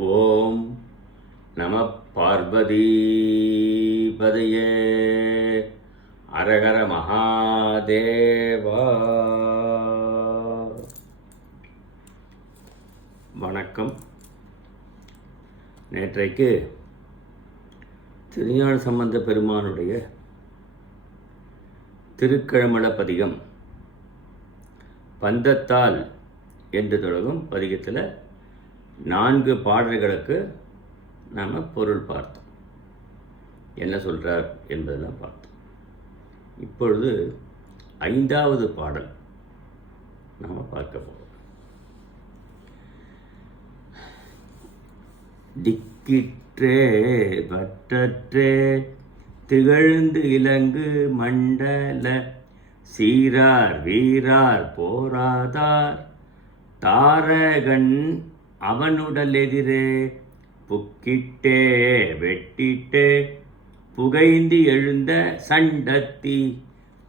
ஓம் நம பார்வதீபதையே. அரகர மகாதேவா. வணக்கம். நேற்றைக்கு திருஞான சம்பந்த பெருமானுடைய திருக்கிழமள பதிகம் பந்தத்தால் என்று தொடங்கும் பதிகத்தில் நான்கு பாடல்களுக்கு நாம் பொருள் பார்த்தோம். என்ன சொல்கிறார் என்பதெல்லாம் பார்த்தோம். இப்பொழுது ஐந்தாவது பாடல் நாம் பார்க்க போகிறோம் திக்கிற்றே வட்டற்றே திகழ்ந்து இலங்கு மண்டல சீரார் வீரார் போராதார் தாரகன் அவனுடலெதிரே புக்கிட்டே வெட்டிட்டே புகைந்து எழுந்த சண்டத்தி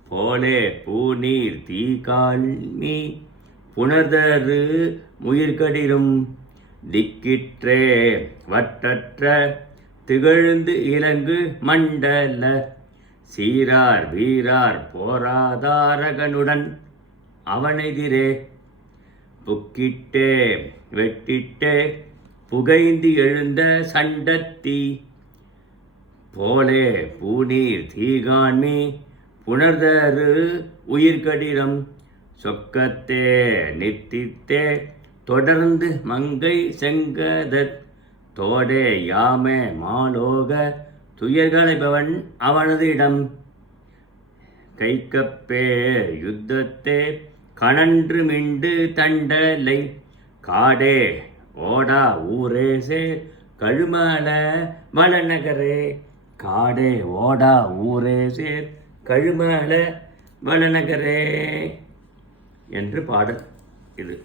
போலே பூநீர் தீகால்மி புனர்தரு முயிர்கடிரும் திக்கிற்றே வட்டற்ற திகழ்ந்து இலங்கு மண்டல சீரார் வீரார் போராதாரகனுடன் அவனெதிரே. புக்கிட்டே வெட்டிட்டே புகைந்து எழுந்த சண்டத்தி. போலே பூநீர் தீகாண்மி புணர்தரு உயிர்கடிரம் சொக்கத்தே நித்தித்தே தொடர்ந்து மங்கை செங்கதத் தோடே யாமே மாலோக துயர்களைபவன் அவனது இடம். கைக்கப்பே யுத்தத்தே கணன்று மிண்டு தண்டலை. காடே ஓடா ஊரேசே கழுமல மலநகரே காடே ஓடா ஊரேசே கழுமல மலநகரே என்று பாடல் இது.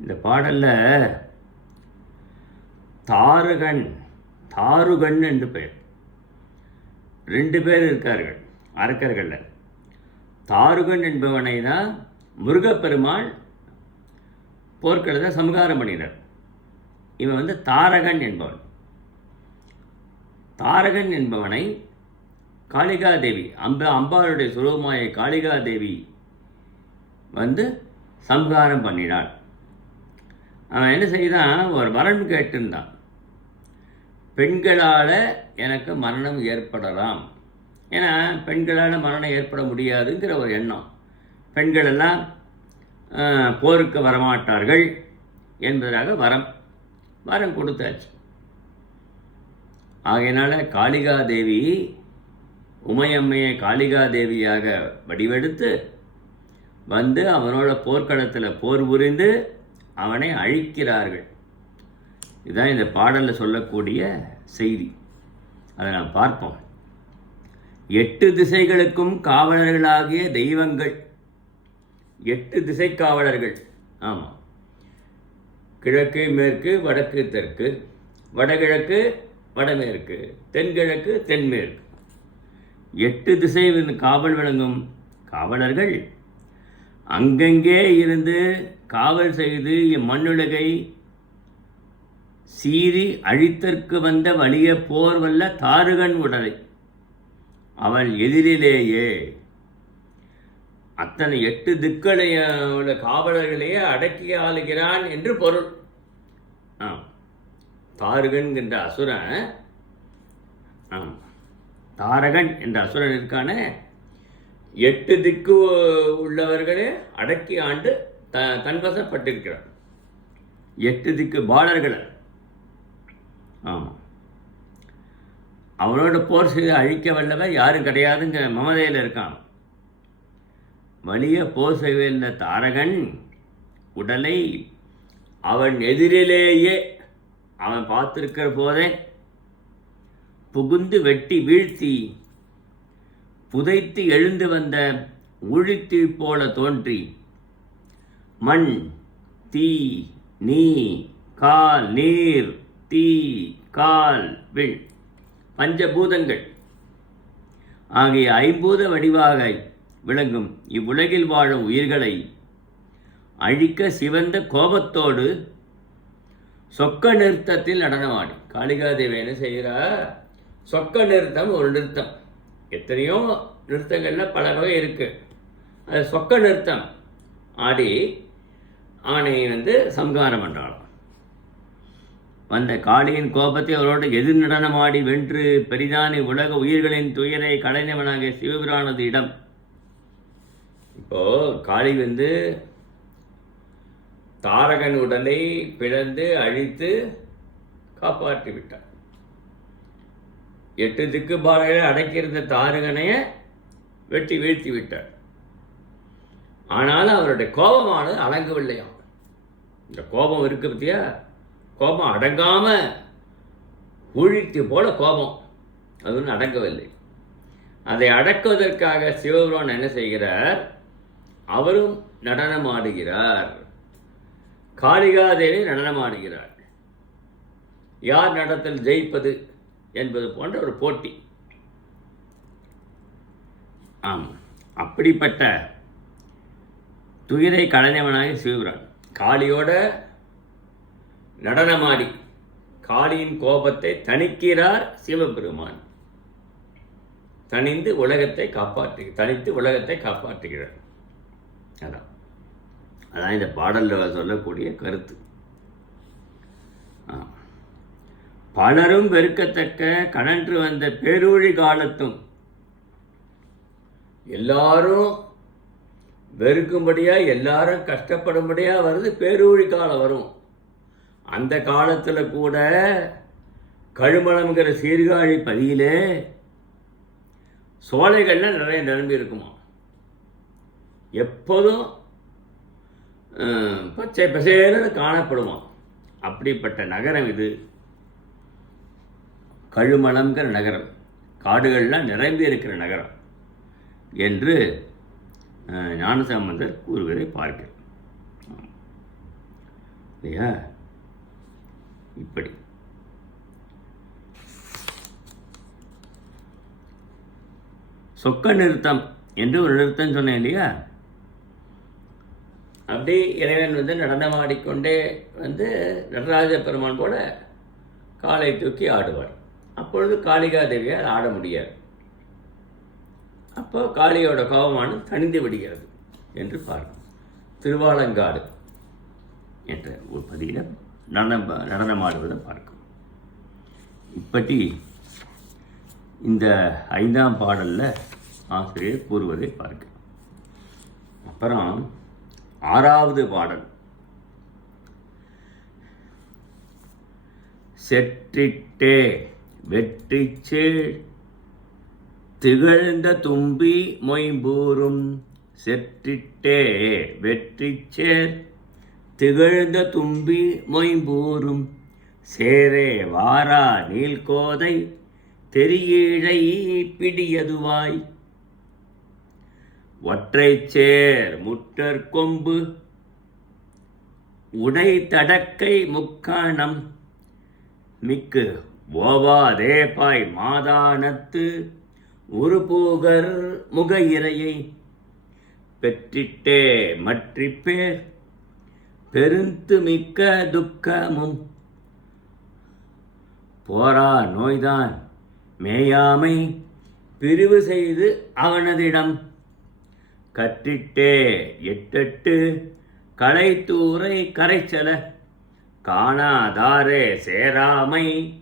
இந்த பாடலில் தாருகன் தாருகன் என்று பெயர். ரெண்டு பேர் இருக்கார்கள் அரக்கர்களில். தாருகன் என்பவனை தான் முருகப்பெருமாள் போர்க்களத்தை சமகாரம் பண்ணினார். இவன் வந்து தாரகன் என்பவன். தாரகன் என்பவனை காளிகாதேவி அம்ப அம்பாளுடைய சுரூபமாய காளிகாதேவி வந்து சம்ஹாரம் பண்ணினாள். அவன் என்ன செய்தான்? ஒரு வரன் கேட்டிருந்தான். பெண்களால் எனக்கு மரணம் ஏற்படலாம். ஏன்னா பெண்களால் மரணம் ஏற்பட முடியாதுங்கிற ஒரு எண்ணம். பெண்கள் எல்லாம் போருக்கு வரமாட்டார்கள் என்பதாக வரம் வரம் கொடுத்தாச்சு. ஆகையினால காளிகாதேவி உமையம்மையை காளிகா தேவியாக வடிவெடுத்து வந்து அவனோட போர்க்களத்தில் போர் புரிந்து அவனை அழிக்கிறார்கள். இதுதான் இந்த பாடலில் சொல்லக்கூடிய செய்தி. அதை நாம் பார்ப்போம். எட்டு திசைகளுக்கும் காவலர்களாகிய தெய்வங்கள். எட்டு திசை காவலர்கள் ஆமாம் கிழக்கு மேற்கு வடக்கு தெற்கு. வடகிழக்கு வடமேற்கு. தென்கிழக்கு தென்மேற்கு. எட்டு திசை காவல் விளங்கும் காவலர்கள் அங்கங்கே இருந்து காவல் செய்து இம்மண்ணுலகை சீறி அழித்தற்கு வந்த வலிய போர் வல்ல தாருகன் உடலை. அவன் எதிரிலேயே. அத்தனை எட்டு திக்களையோட காவலர்களையே அடக்கி ஆளுகிறான் என்று பொருள். ஆம். தாருகன் என்ற அசுரன் ஆம். தாரகன் என்ற அசுரன் இருக்கானே எட்டு திக்கு உள்ளவர்களே அடக்கி ஆண்டு த தன்வசப்பட்டிருக்கிறார் எட்டு திக்கு பாலர்கள். ஆமாம் அவனோட போர் செய்து அழிக்க வல்லவன் யாரும் கிடையாதுங்கிற மமதையில் இருக்கான். வலிய போர் செய்வந்த தாரகன் உடலை அவன் எதிரிலேயே அவன் பார்த்திருக்கிற போதே புகுந்து வெட்டி வீழ்த்தி புதைத்து எழுந்து வந்த உழித்தீ போல தோன்றி மண் தீ நீ கால் நீர் தீ கால் விண் பஞ்சபூதங்கள். ஆகிய ஐம்பூத வடிவாக விளங்கும் இவ்வுலகில் வாழும் உயிர்களை அழிக்க சிவந்த கோபத்தோடு சொக்க நிறுத்தத்தில் நடனமாடி. காளிகாதேவி என்ன செய்கிறார் சொக்க நிறுத்தம் ஒரு நிறுத்தம். எத்தனையோ நிறுத்தங்கள்ல பல வகை இருக்கு. அது சொக்க நிறுத்தம். ஆடி ஆணையை வந்து சம்காரம் பண்ணாலும் வந்த காளியின் கோபத்தை அவரோடு எதிர் நடனமாடி வென்று பெரிதானி உலக உயிர்களின் துயரை கலைஞவனாகிய சிவபிரானது இடம். இப்போ காளி வந்து தாரகன் உடலை பிளந்து அழித்து காப்பாற்றி விட்டார் எட்டு திக்கு பாறைகளை அடக்கியிருந்த தாரகனைய வெட்டி வீழ்த்தி விட்டார். ஆனாலும் அவருடைய கோபமானது அடங்கவில்லையாம். இந்த கோபம் இருக்கு பத்தியா? கோபம் அடங்காம ஊழித்து போல கோபம். அது ஒன்றும் அடங்கவில்லை. அதை அடக்குவதற்காக சிவபெருமான் என்ன செய்கிறார்? அவரும் நடனமாடுகிறார். காளிகாதேவி நடனமாடுகிறார் யார் நடத்தில் ஜெயிப்பது என்பது போன்ற ஒரு போட்டி. ஆம் அப்படிப்பட்ட துயிரை கலைஞவனாக சிவபிரான் காளியோட நடனமாடி. காளியின் கோபத்தை தணிக்கிறார் சிவபெருமான். தணிந்து உலகத்தை காப்பாற்று தனித்து உலகத்தை காப்பாற்றுகிறார். அதான். அதான் இந்த பாடலில் சொல்லக்கூடிய கருத்து. பலரும் வெறுக்கத்தக்க கணன்று வந்த பேரூழி காலத்தும் எல்லாரும் வெறுக்கும்படியாக எல்லாரும் கஷ்டப்படும்படியாக வருது பேரூழி காலம் வரும். அந்த காலத்தில் கூட கழுமலம்ங்கிற சீர்காழி பதியிலே சோலைகள்லாம் நிறைய நிரம்பி இருக்குமா? எப்போதும் பச்சை பசேர்னு காணப்படுமா? அப்படிப்பட்ட நகரம் இது. கழுமலம்ங்கிற நகரம். காடுகள்லாம் நிரம்பி இருக்கிற நகரம் என்று ஞானசம்பந்தர் கூறுவதை பார்க்கிறோம் இல்லையா? இப்படி. சொக்க நிறுத்தம் என்று ஒரு நிறுத்தம் சொன்னேன் இல்லையா? அப்படி இறைவன் வந்து நடனமாடிக்கொண்டே வந்து நடராஜ பெருமான் போல காலை தூக்கி ஆடுவார். அப்பொழுது காளிகா தேவியால் ஆட முடியாது. அப்போ காளியோட கோபமானது தணிந்து விடுகிறது என்று பார்க்கும் திருவாலங்காடு என்ற ஒரு பதியில் நடனம் நடனமாடுவதை பார்க்கும். இப்படி இந்த ஐந்தாம் பாடலில் ஆசிரியர் கூறுவதை பார்க்க அப்புறம் ஆறாவது பாடல். செற்றிட்டே வெற்றிச்சேழ் திகழ்ந்த தும்பி மொய்பூரும் செற்றிட்டே வெற்றிச்சேர் திகழ்ந்த தும்பி மொய்பூரும் சேரே வாரா நீல்கோதை தெரியீழை பிடியதுவாய். ஒற்றைச்சேர் முற்றற் கொம்பு உடை தடக்கை முக்காணம் மிக்கு ஓவாதேபாய் மாதானத்து உருபூகர் முக இரையை பெற்றிட்டே மற்றிப்பேர் பெருந்து மிக்க துக்கமும். போரா நோய்தான் மேயாமை பிரிவு செய்து அவனதிடம். கற்றிட்டே எட்டெட்டு களைத்தூரை கரைச்சல. காணாதாரே சேராமை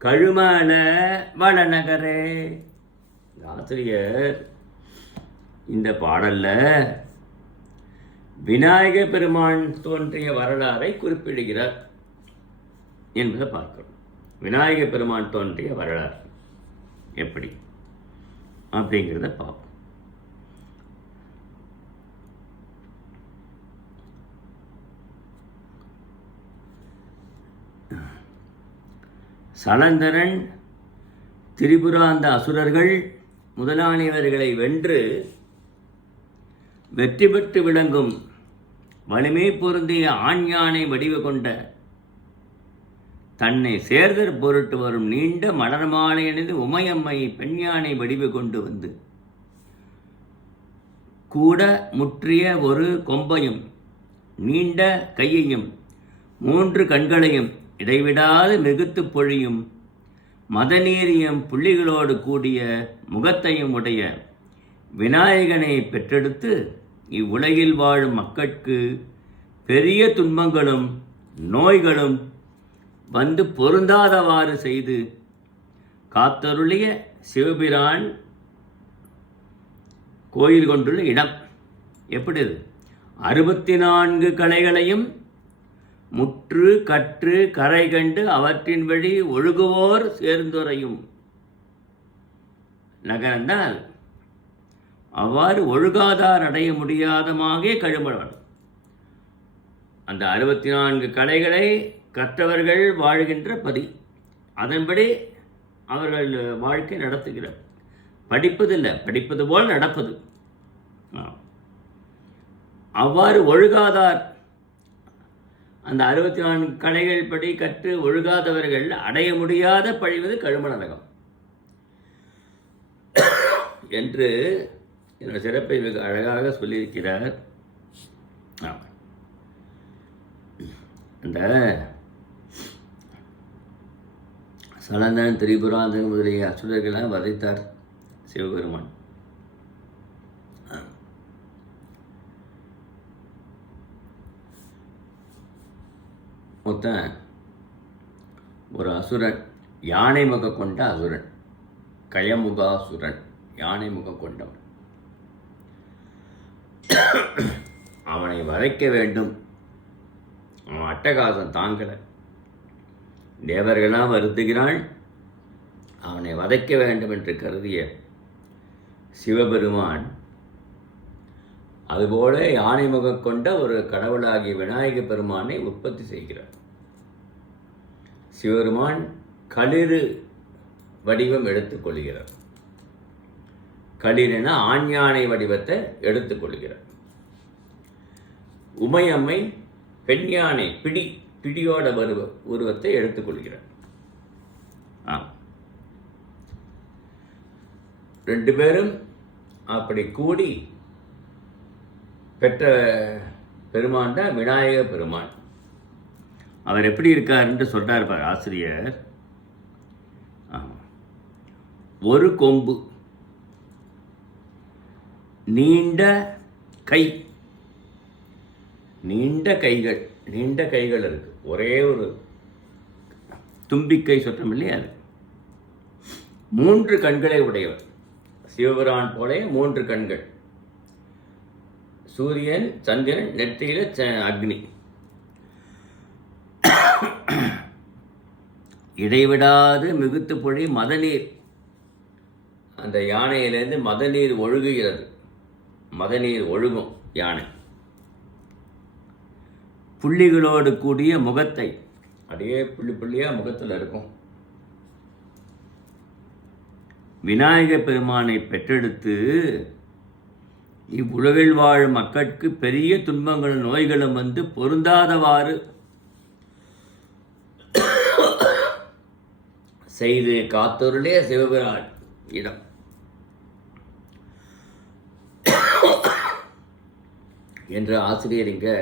கழுமல வளநகரே. ஆசிரியர் இந்த பாடல்ல விநாயக பெருமான் தோன்றிய வரலாறை குறிப்பிடுகிறார் என்பதை பார்க்கிறோம். விநாயக பெருமான் தோன்றிய வரலாறு எப்படி அப்படிங்கிறத பார்ப்போம். சலந்தரன் திரிபுராந்த அசுரர்கள் முதலானவர்களை வென்று வெற்றி பெற்று விளங்கும் வலிமை பொருந்திய ஆண் யானை வடிவு கொண்ட தன்னை சேர்தற் பொருட்டு வரும் நீண்ட மலர் மாலை அணிந்து உமையம்மை பெண் யானை வடிவு கொண்டு வந்து கூட முற்றிய ஒரு கொம்பையும் நீண்ட கையையும் மூன்று கண்களையும் இடைவிடாது மிகுத்து பொழியும் மதநீரியம் புள்ளிகளோடு கூடிய முகத்தையும் உடைய விநாயகனை பெற்றெடுத்து இவ்வுலகில் வாழும் மக்களுக்கு பெரிய துன்பங்களும் நோய்களும் வந்து பொருந்தாதவாறு செய்து காத்தருளிய சிவபிரான் கோயில் கொண்டுள்ள இடம். எப்படி இது? அறுபத்தி நான்கு கலைகளையும் முற்று கற்று கரை கண்டு அவற்றின் வழி ஒழுகுவோர் சேர்ந்துரையும். நகரந்தால் அவ்வாறு ஒழுகாதார் அடைய முடியாதமாக கழுமலவன். அந்த அறுபத்தி நான்கு கலைகளை கற்றவர்கள் வாழ்கின்ற பதி. அதன்படி அவர்கள் வாழ்க்கை நடத்துகிறார். படிப்பதில்லை படிப்பது போல் நடப்பது. ஆ. அவ்வாறு ஒழுகாதார் அந்த அறுபத்தி நான்கு கலைகள் படி கற்று ஒழுகாதவர்கள் அடைய முடியாத பழிவது கழுமநரகம் என்று என்னோட சிறப்பை மிக அழகாக சொல்லியிருக்கிறார். ஆமாம். இந்த சலந்தன் திரிபுராந்தன் முதலிய அசுரர்களை வதைத்தார் சிவபெருமான். மொத்தம் ஒரு அசுரன் யானை முகம் கொண்ட அசுரன் கயமுகாசுரன் யானை முகம் கொண்டவன். அவனை வதைக்க வேண்டும். அவன் அட்டகாசம் தாங்கலை. தேவர்களாக வருத்துகிறாள். அவனை வதைக்க வேண்டும் என்று கருதிய சிவபெருமான் அதுபோல யானை முகம் கொண்ட ஒரு கடவுளாகிய விநாயக பெருமானை உற்பத்தி செய்கிறார். சிவபெருமான் களிறு வடிவம் எடுத்துக்கொள்கிறார் களிரென ஆண்யானை வடிவத்தை எடுத்துக்கொள்கிறார். உமையம்மை பெண் யானை பிடி பிடியோட வருவ உருவத்தை எடுத்துக்கொள்கிறார். ஆம். ரெண்டு பேரும் அப்படி கூடி பெற்ற பெருமான் தான் விநாயக பெருமான். அவர் எப்படி இருக்காருன்ட்டு சொல்கிறார் பார் ஆசிரியர். ஒரு கொம்பு நீண்ட கை. நீண்ட கைகள் நீண்ட கைகள் இருக்கு. ஒரே ஒரு தும்பிக்கை சொற்றோம் இல்லையா அது? மூன்று கண்களை உடையவர். சிவபுரான் போலே மூன்று கண்கள். சூரியன் சந்திரன் நெற்றியில ச- அக்னி. இடைவிடாது மிகுத்து பொழி மதநீர். அந்த யானையிலேருந்து மதநீர் ஒழுகுகிறது. மதநீர் ஒழுகும் யானை. புள்ளிகளோடு கூடிய முகத்தை அப்படியே புள்ளி புள்ளியாக முகத்தில் இருக்கும். விநாயக பெருமானை பெற்றெடுத்து இவ்வுலகில் வாழும் மக்களுக்கு பெரிய துன்பங்களும் நோய்களும் வந்து பொருந்தாதவாறு செய்து காத்தொருளே சிவபிரான் இடம். என்று ஆசிரியர் இங்கே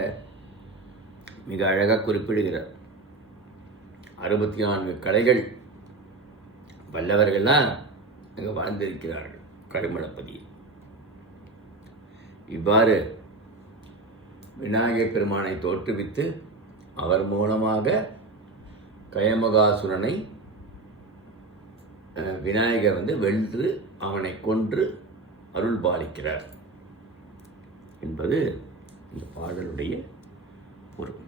மிக அழகாக குறிப்பிடுகிறார். அறுபத்தி நான்கு கலைகள் வல்லவர்கள்லாம் அங்கே வாழ்ந்திருக்கிறார்கள் கருமளப்பதியில் இவ்வாறு விநாயகர் பெருமானை தோற்றுவித்து அவர் மூலமாக கயமகாசுரனை விநாயகர் வந்து வென்று அவனை கொன்று அருள் பாலிக்கிறார் என்பது இந்த பாடலுடைய பொருள்.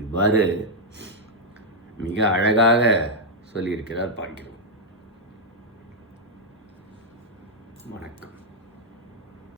இவ்வாறு மிக அழகாக சொல்லியிருக்கிறார் பார்க்கிறோம் வணக்கம்.